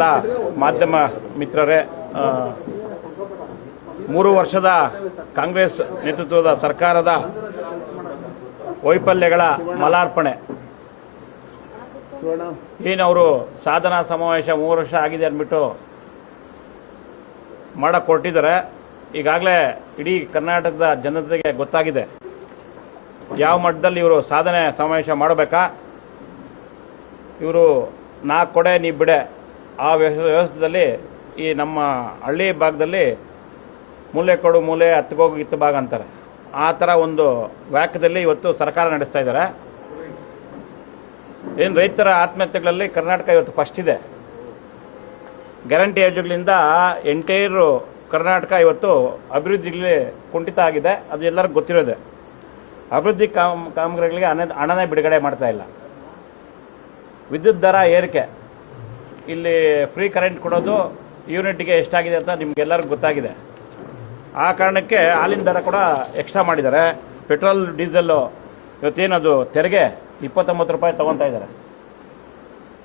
ಎಲ್ಲ ಮಾಧ್ಯಮ ಮಿತ್ರರೇ, 3 ವರ್ಷದ ಕಾಂಗ್ರೆಸ್ ನೇತೃತ್ವದ ಸರ್ಕಾರದ ವೈಫಲ್ಯಗಳ ಮಲಾರ್ಪಣೆ ಏನವರು ಸಾಧನಾ ಸಮಾವೇಶ 3 ವರ್ಷ ಆಗಿದೆ ಅಂದ್ಬಿಟ್ಟು ಮಾಡಕ್ಕೆ ಹೊರಟಿದ್ದಾರೆ. ಈಗಾಗಲೇ ಇಡೀ ಕರ್ನಾಟಕದ ಜನತೆಗೆ ಗೊತ್ತಾಗಿದೆ ಯಾವ ಮಟ್ಟದಲ್ಲಿ ಇವರು ಸಾಧನೆ ಸಮಾವೇಶ ಮಾಡಬೇಕಾ. ಇವರು 4 ಕೊಡೆ ನೀ ಬಿಡೆ ಆ ವ್ಯವಸ್ಥೆಯಲ್ಲಿ ಈ ನಮ್ಮ ಹಳ್ಳಿ ಭಾಗದಲ್ಲಿ ಮೂಲೆ ಕೊಡು ಮೂಲೆ ಹತ್ಕೋಗಿ ಇತ್ತು ಭಾಗ ಅಂತಾರೆ. ಆ ಥರ ಒಂದು ವ್ಯಾಖ್ಯದಲ್ಲಿ ಇವತ್ತು ಸರ್ಕಾರ ನಡೆಸ್ತಾ ಇದ್ದಾರೆ. ಏನು ರೈತರ ಆತ್ಮಹತ್ಯೆಗಳಲ್ಲಿ ಕರ್ನಾಟಕ ಇವತ್ತು ಫಸ್ಟ್ ಇದೆ. ಗ್ಯಾರಂಟಿ ಯೋಜನೆಗಳಿಂದ ಎಂಟೈರ್ ಕರ್ನಾಟಕ ಇವತ್ತು ಅಭಿವೃದ್ಧಿಗೆ ಕುಂಠಿತ ಆಗಿದೆ. ಅದು ಎಲ್ಲರಿಗೂ ಗೊತ್ತಿರೋದೆ. ಅಭಿವೃದ್ಧಿ ಕಾಮಗಾರಿಗಳಿಗೆ ಹಣನೇ ಬಿಡುಗಡೆ ಮಾಡ್ತಾ ಇಲ್ಲ. ವಿದ್ಯುತ್ ದರ ಏರಿಕೆ, ಇಲ್ಲಿ ಫ್ರೀ ಕರೆಂಟ್ ಕೊಡೋದು ಯೂನಿಟ್ಗೆ ಎಷ್ಟಾಗಿದೆ ಅಂತ ನಿಮಗೆಲ್ಲರಿಗೂ ಗೊತ್ತಾಗಿದೆ. ಆ ಕಾರಣಕ್ಕೆ ಹಾಲಿನ ದರ ಕೂಡ ಎಕ್ಸ್ಟ್ರಾ ಮಾಡಿದ್ದಾರೆ. ಪೆಟ್ರೋಲ್ ಡೀಸೆಲ್ಲು ಇವತ್ತೇನದು ತೆರಿಗೆ 29 ರೂಪಾಯಿ ತೊಗೊತಾ ಇದ್ದಾರೆ.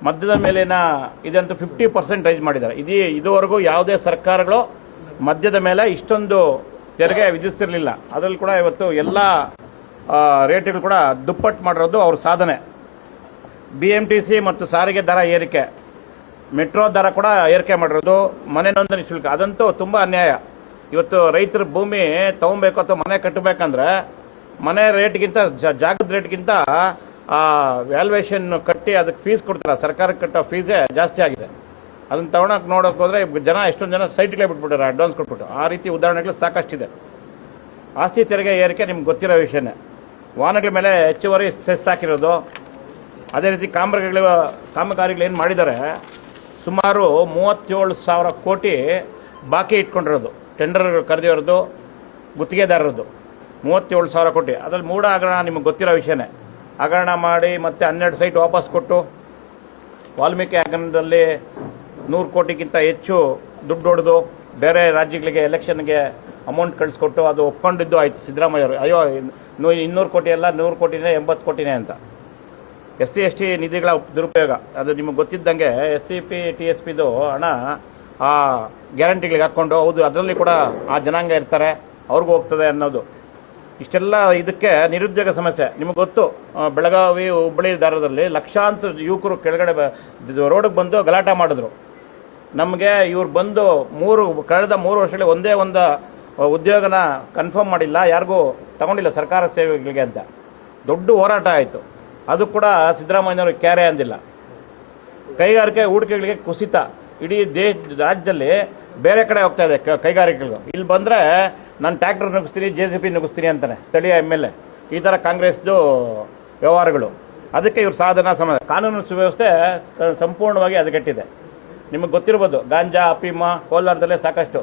ಮದ್ಯದ ಮೇಲಿನ ಇದಂತೂ 50% ರೈಸ್ ಮಾಡಿದ್ದಾರೆ. ಇದುವರೆಗೂ ಯಾವುದೇ ಸರ್ಕಾರಗಳು ಮದ್ಯದ ಮೇಲೆ ಇಷ್ಟೊಂದು ತೆರಿಗೆ ವಿಧಿಸ್ತಿರಲಿಲ್ಲ. ಅದರಲ್ಲಿ ಕೂಡ ಇವತ್ತು ಎಲ್ಲ ರೇಟ್ಗಳು ಕೂಡ ದುಪ್ಪಟ್ಟು ಮಾಡಿರೋದು ಅವ್ರ ಸಾಧನೆ. BMTC ಮತ್ತು ಸಾರಿಗೆ ದರ ಏರಿಕೆ, ಮೆಟ್ರೋ ದರ ಕೂಡ ಏರಿಕೆ ಮಾಡಿರೋದು, ಮನೆ ನೋಂದಣಿ ಶುಲ್ಕ, ಅದಂತೂ ತುಂಬ ಅನ್ಯಾಯ. ಇವತ್ತು ರೈತರ ಭೂಮಿ ತೊಗೊಬೇಕು ಅಥವಾ ಮನೆ ಕಟ್ಟಬೇಕಂದ್ರೆ ಮನೆ ರೇಟ್ಗಿಂತ ಜಾಗದ ರೇಟ್ಗಿಂತ ವ್ಯಾಲ್ಯೂಯೇಷನ್ ಕಟ್ಟಿ ಅದಕ್ಕೆ ಫೀಸ್ ಕೊಡ್ತಾರೆ. ಸರ್ಕಾರಕ್ಕೆ ಕಟ್ಟೋ ಫೀಸೇ ಜಾಸ್ತಿ ಆಗಿದೆ. ಅದನ್ನು ತಗೊಳಕ್ಕೆ ನೋಡೋಕೆ ಹೋದರೆ ಎಷ್ಟೊಂದು ಜನ ಸೈಟ್ಗಳೇ ಬಿಟ್ಬಿಟ್ಟಾರೆ ಅಡ್ವಾನ್ಸ್ ಕೊಟ್ಬಿಟ್ಟು. ಆ ರೀತಿ ಉದಾಹರಣೆಗಳು ಸಾಕಷ್ಟಿದೆ. ಆಸ್ತಿ ತೆರಿಗೆ ಏರಿಕೆ ನಿಮ್ಗೆ ಗೊತ್ತಿರೋ ವಿಷಯನೇ. ವಾಹನಗಳ ಮೇಲೆ ಹೆಚ್ಚುವರಿ ಸೆಸ್ ಹಾಕಿರೋದು, ಅದೇ ರೀತಿ ಕಾಮಗಾರಿಗಳು ಏನು ಮಾಡಿದ್ದಾರೆ, ಸುಮಾರು 37,000 ಕೋಟಿ ಬಾಕಿ ಇಟ್ಕೊಂಡಿರೋದು, ಟೆಂಡರ್ ಕರೆದಿರೋದು, ಗುತ್ತಿಗೆದಾರರದ್ದು 37,000 ಕೋಟಿ. ಅದರಲ್ಲಿ ಮೂಢ ಹಗರಣ ನಿಮಗೆ ಗೊತ್ತಿರೋ ವಿಷಯನೇ. ಹಗರಣ ಮಾಡಿ ಮತ್ತೆ 12 ಸೈಟ್ ವಾಪಸ್ ಕೊಟ್ಟು ವಾಲ್ಮೀಕಿ ಹಗರಣದಲ್ಲಿ 100 ಕೋಟಿಗಿಂತ ಹೆಚ್ಚು ದುಡ್ಡು ಹೊಡೆದು ಬೇರೆ ರಾಜ್ಯಗಳಿಗೆ ಎಲೆಕ್ಷನ್ಗೆ ಅಮೌಂಟ್ ಕಳಿಸ್ಕೊಟ್ಟು ಅದು ಒಪ್ಕೊಂಡಿದ್ದು ಆಯಿತು ಸಿದ್ದರಾಮಯ್ಯವರು. ಅಯ್ಯೋ 200 ಕೋಟಿ ಅಲ್ಲ 100 ಕೋಟಿನೇ 80 ಕೋಟಿನೇ ಅಂತ. SC/ST ನಿಧಿಗಳ ದುರುಪಯೋಗ ಅದು ನಿಮಗೆ ಗೊತ್ತಿದ್ದಂಗೆ SCP TSPದು ಹಣ ಆ ಗ್ಯಾರಂಟಿಗಳಿಗೆ ಹಾಕ್ಕೊಂಡು ಹೌದು ಅದರಲ್ಲಿ ಕೂಡ ಆ ಜನಾಂಗ ಇರ್ತಾರೆ ಅವ್ರಿಗೂ ಹೋಗ್ತದೆ ಅನ್ನೋದು. ಇಷ್ಟೆಲ್ಲ ಇದಕ್ಕೆ ನಿರುದ್ಯೋಗ ಸಮಸ್ಯೆ ನಿಮಗೆ ಗೊತ್ತು. ಬೆಳಗಾವಿ ಹುಬ್ಬಳ್ಳಿ ದಾರದಲ್ಲಿ ಲಕ್ಷಾಂತರ ಯುವಕರು ಕೆಳಗಡೆ ರೋಡಿಗೆ ಬಂದು ಗಲಾಟೆ ಮಾಡಿದ್ರು. ನಮಗೆ ಇವ್ರು ಬಂದು ಕಳೆದ 3 ವರ್ಷಗಳಲ್ಲಿ ಒಂದೇ ಒಂದು ಉದ್ಯೋಗನ ಕನ್ಫರ್ಮ್ ಮಾಡಿಲ್ಲ, ಯಾರಿಗೂ ತಗೊಂಡಿಲ್ಲ ಸರ್ಕಾರ ಸೇವೆಗಳಿಗೆ ಅಂತ. ದೊಡ್ಡ ಹೋರಾಟ ಆಯಿತು. ಅದು ಕೂಡ ಸಿದ್ದರಾಮಯ್ಯನವರು ಕ್ಯಾರೆ ಅಂದಿಲ್ಲ. ಕೈಗಾರಿಕೆ ಹೂಡಿಕೆಗಳಿಗೆ ಕುಸಿತ ಇಡೀ ರಾಜ್ಯದಲ್ಲಿ ಬೇರೆ ಕಡೆ ಹೋಗ್ತಾ ಇದೆ ಕೈಗಾರಿಕೆಗಳು. ಇಲ್ಲಿ ಬಂದರೆ ನಾನು ಟ್ರ್ಯಾಕ್ಟರ್ ನುಗ್ಗಿಸ್ತೀನಿ, JCB ನುಗ್ಗಿಸ್ತೀನಿ ಅಂತಾನೆ ಸ್ಥಳೀಯ MLA. ಈ ಥರ ಕಾಂಗ್ರೆಸ್ದು ವ್ಯವಹಾರಗಳು. ಅದಕ್ಕೆ ಇವ್ರ ಸಾಧನಾ ಸಮಾಜ ಕಾನೂನು ಸುವ್ಯವಸ್ಥೆ ಸಂಪೂರ್ಣವಾಗಿ ಹದಗೆಟ್ಟಿದೆ. ನಿಮಗೆ ಗೊತ್ತಿರ್ಬೋದು, ಗಾಂಜಾ ಅಫೀಮ ಕೋಲಾರದಲ್ಲೇ ಸಾಕಷ್ಟು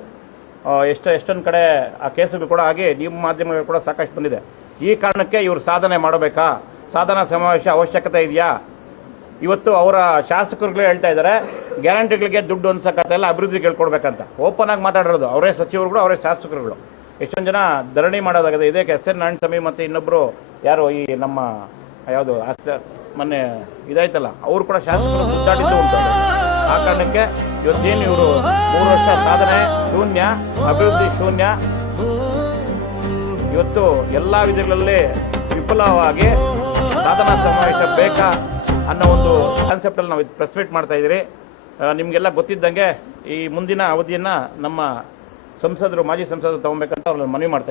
ಎಷ್ಟೊಂದು ಕಡೆ ಆ ಕೇಸುಗಳು ಕೂಡ ಆಗಿ ನಿಮ್ಮ ಮಾಧ್ಯಮಗಳು ಕೂಡ ಸಾಕಷ್ಟು ಬಂದಿದೆ. ಈ ಕಾರಣಕ್ಕೆ ಇವರು ಸಾಧನೆ ಮಾಡಬೇಕಾ, ಸಾಧನಾ ಸಮಾವೇಶ ಅವಶ್ಯಕತೆ ಇದೆಯಾ? ಇವತ್ತು ಅವರ ಶಾಸಕರುಗಳೇ ಹೇಳ್ತಾ ಇದ್ದಾರೆ ಗ್ಯಾರಂಟಿಗಳಿಗೆ ದುಡ್ಡು ಹೊಂದ್ಸಕ್ಕಲ್ಲ, ಅಭಿವೃದ್ಧಿ ಕೇಳ್ಕೊಡ್ಬೇಕಂತ. ಓಪನ್ ಆಗಿ ಮಾತಾಡಿರೋದು ಅವರೇ ಸಚಿವರುಗಳು, ಅವರೇ ಶಾಸಕರುಗಳು. ಎಷ್ಟೊಂದು ಜನ ಧರಣಿ ಮಾಡೋದಾಗಿದೆ. ಇದಕ್ಕೆ SN ನಾರಾಯಣಸ್ವಾಮಿ ಮತ್ತು ಇನ್ನೊಬ್ಬರು ಯಾರು ಈ ನಮ್ಮ ಯಾವುದು ಮೊನ್ನೆ ಇದಾಯ್ತಲ್ಲ ಅವರು ಕೂಡ ಶಾಸಕರು ಮುದ್ದಾಡಿದ್ದು ಉಂಟು. ಆ ಕಾರಣಕ್ಕೆ ಇವತ್ತೇನು ಇವರು 3 ವರ್ಷ ಸಾಧನೆ ಶೂನ್ಯ, ಅಭಿವೃದ್ಧಿ ಶೂನ್ಯ. ಇವತ್ತು ಎಲ್ಲ ವಿಧಗಳಲ್ಲಿ ವಿಫಲವಾಗಿ ಸಾಧನಾ ಸಮಾವೇಶ ಬೇಕಾ ಅನ್ನೋ ಒಂದು ಕಾನ್ಸೆಪ್ಟಲ್ಲಿ ನಾವು ಪ್ರೆಸ್ ಮೀಟ್ ಮಾಡ್ತಾ ಇದ್ದೀರಿ. ನಿಮಗೆಲ್ಲ ಗೊತ್ತಿದ್ದಂಗೆ ಈ ಮುಂದಿನ ಅವಧಿಯನ್ನು ನಮ್ಮ ಸಂಸದರು, ಮಾಜಿ ಸಂಸದರು ತಗೊಬೇಕಂತ ಅವ್ರನ್ನ ಮನವಿ ಮಾಡ್ತಾ ಇದ್ದೀವಿ.